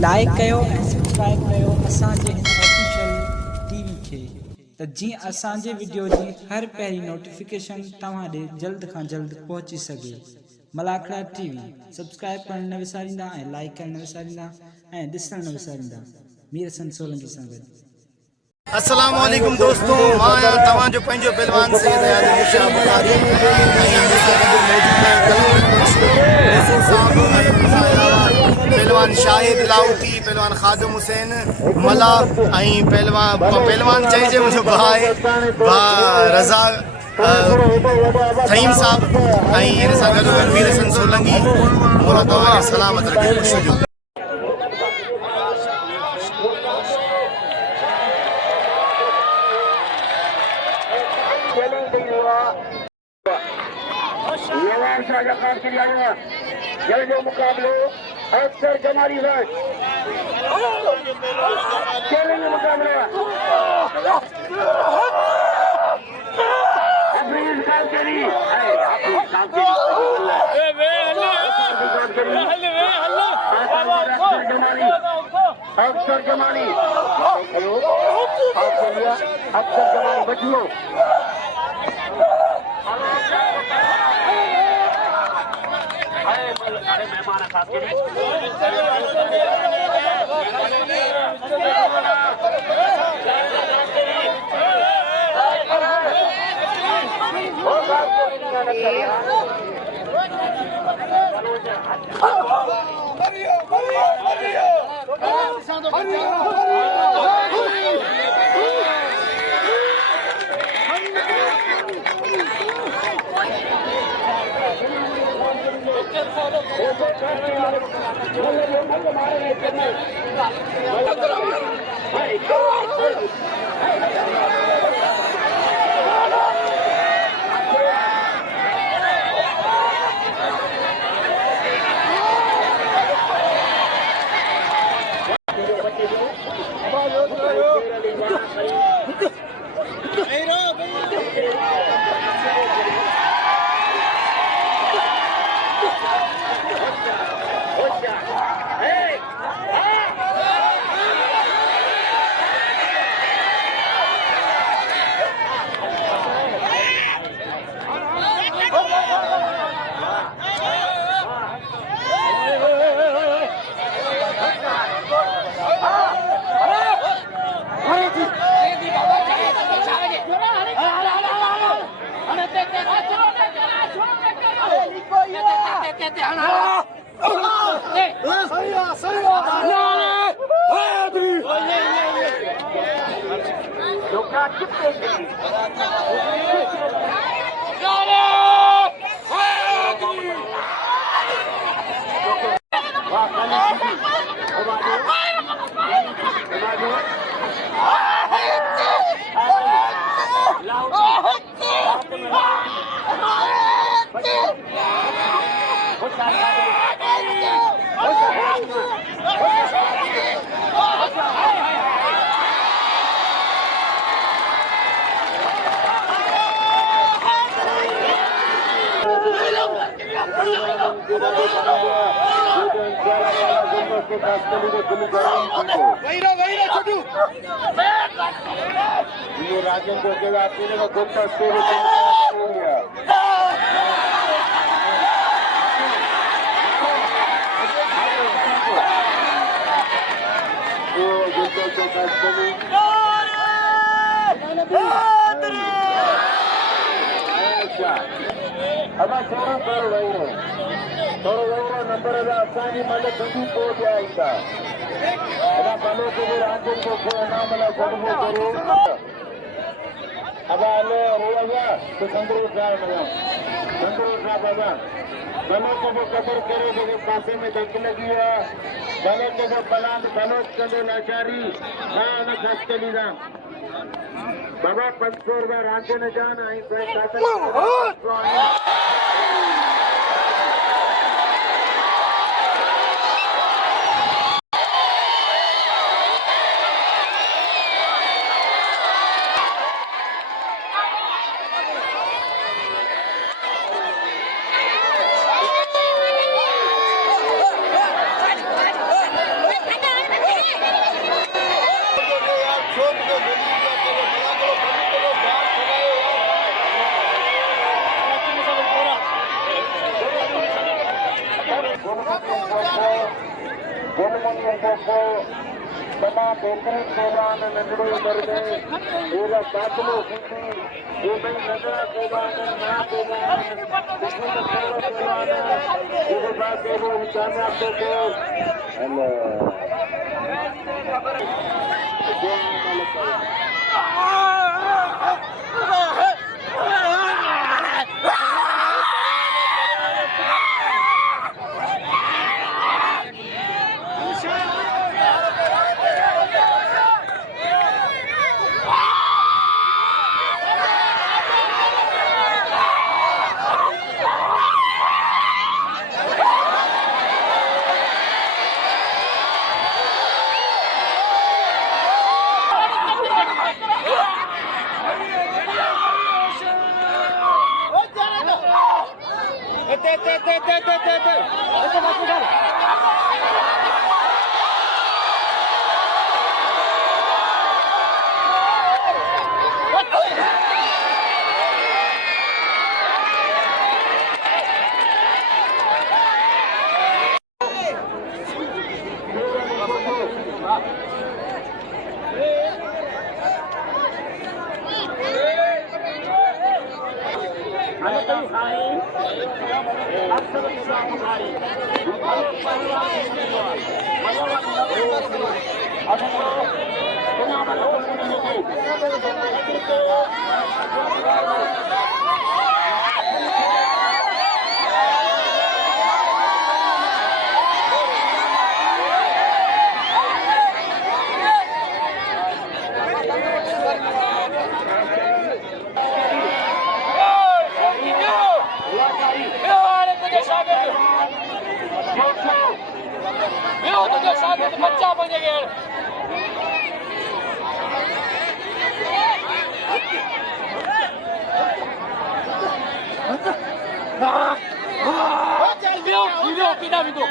Like कयो ऐं subscribe कयो असांजे हिन ऑफिशियल टीवी खे त जीअं असांजे वीडियो जी हर पहिरीं नोटिफिकेशन तव्हां ॾे जल्द खां जल्द पहुची सघे। मलाखड़ा टीवी सब्सक्राइब करण न विसारींदा ऐं लाइक करण न विसारींदा ऐं ॾिसण न विसारींदा। मीर हसन सोलंकी सां गॾु। अस्सलाम वालेकुम दोस्तों, मां आहियां तव्हांजो पंहिंजो पहलवान सैयद यादव शाह बुखारी पहलवान शाहिद लाहौटी, पहलवान खादिम हुसैन मला ऐं पहलवान चइजे मुंहिंजो भाउ आहे भाउ रज़ा थईम साहब ऐं हिन सां गॾो गॾु मीर हसन सोलंकी। मोला तव्हांखे सलामत रखे, ख़ुशि हुजो। जो मुकाबलो अक्सर जमाली राज चैलेंज मुकाबला अक्सर जमाली बचियो मेहमान खास के राजेंद्र जगह तीन का गुप्ता थोड़ा नंबर असांजी मतलब तुंहिंजी पोइ ॾियाईंदा भलो के राजन को नाम गॾिबो करो अब हलो रोजा तो संदूर साहब बाबा भलो को कदर करे जो पासे में धक लगी है भलो को बलांद भलो चलो लाचारी ना न खस के लीदा बाबा 500 रुपया राज्य ने जाना है तमाम बेहतरीन मैदान नंदड़ो उतर गए पूरा दाखिलो सिंधी ये भाई नजरा मैदान नया मैदान इसके बाद देखो कामयाब देखो बच्चा बने गए वीडियो बिना वीडियो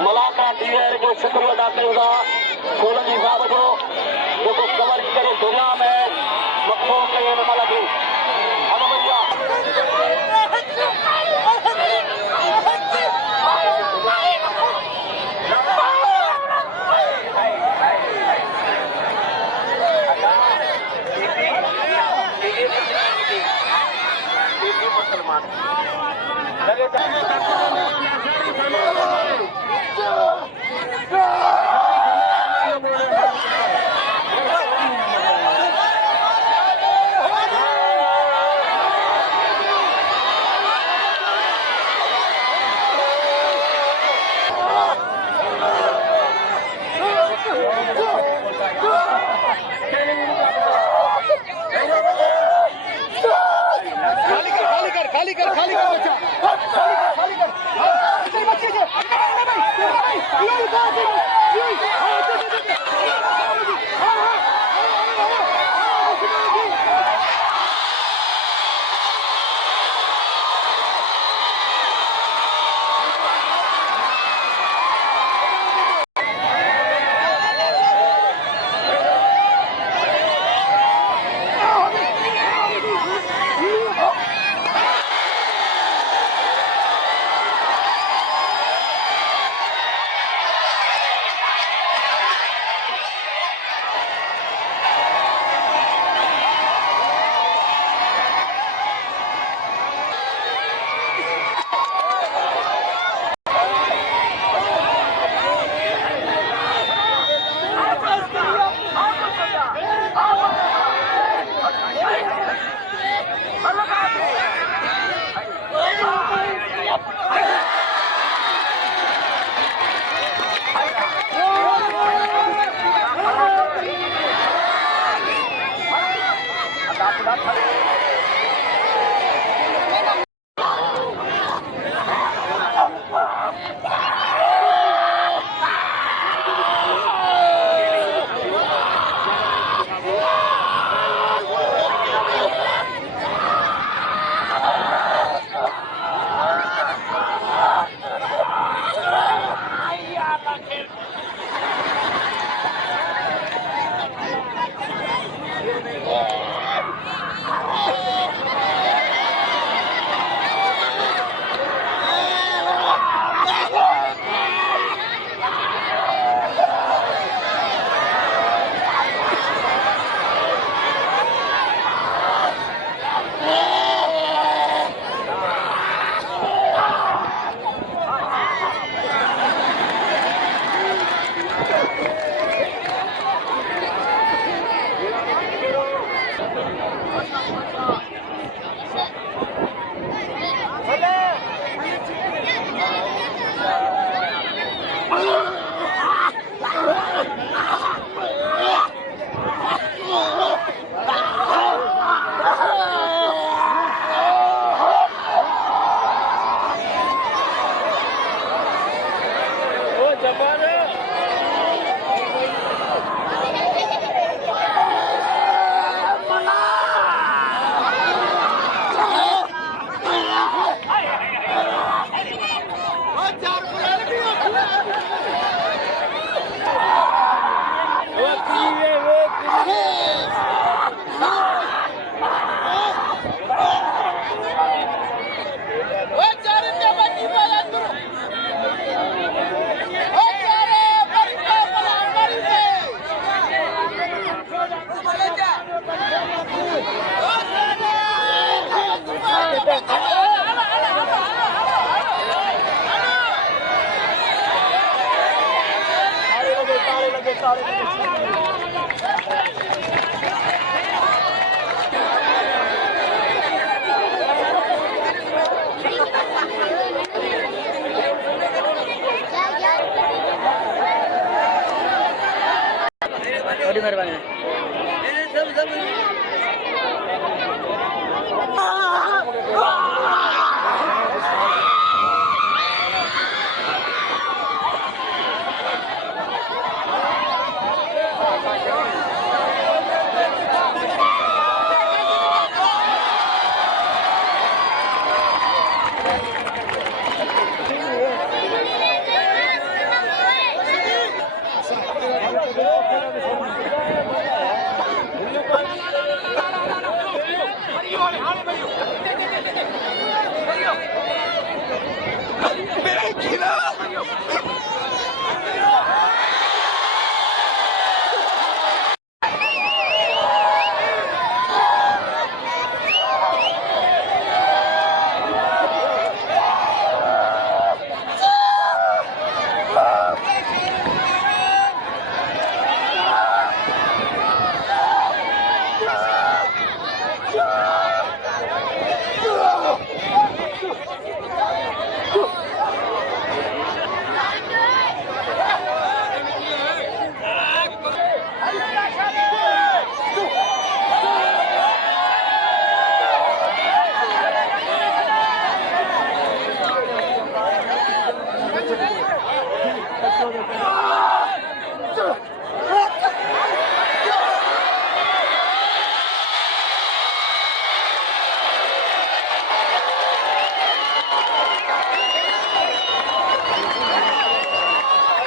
मलाका टीआर जो शुक्र अदा करूंगा सोलंकी साहब जो जेको कवर करे दुनिया में मखसूम कयो न लॻे हलो भैया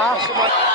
Haas,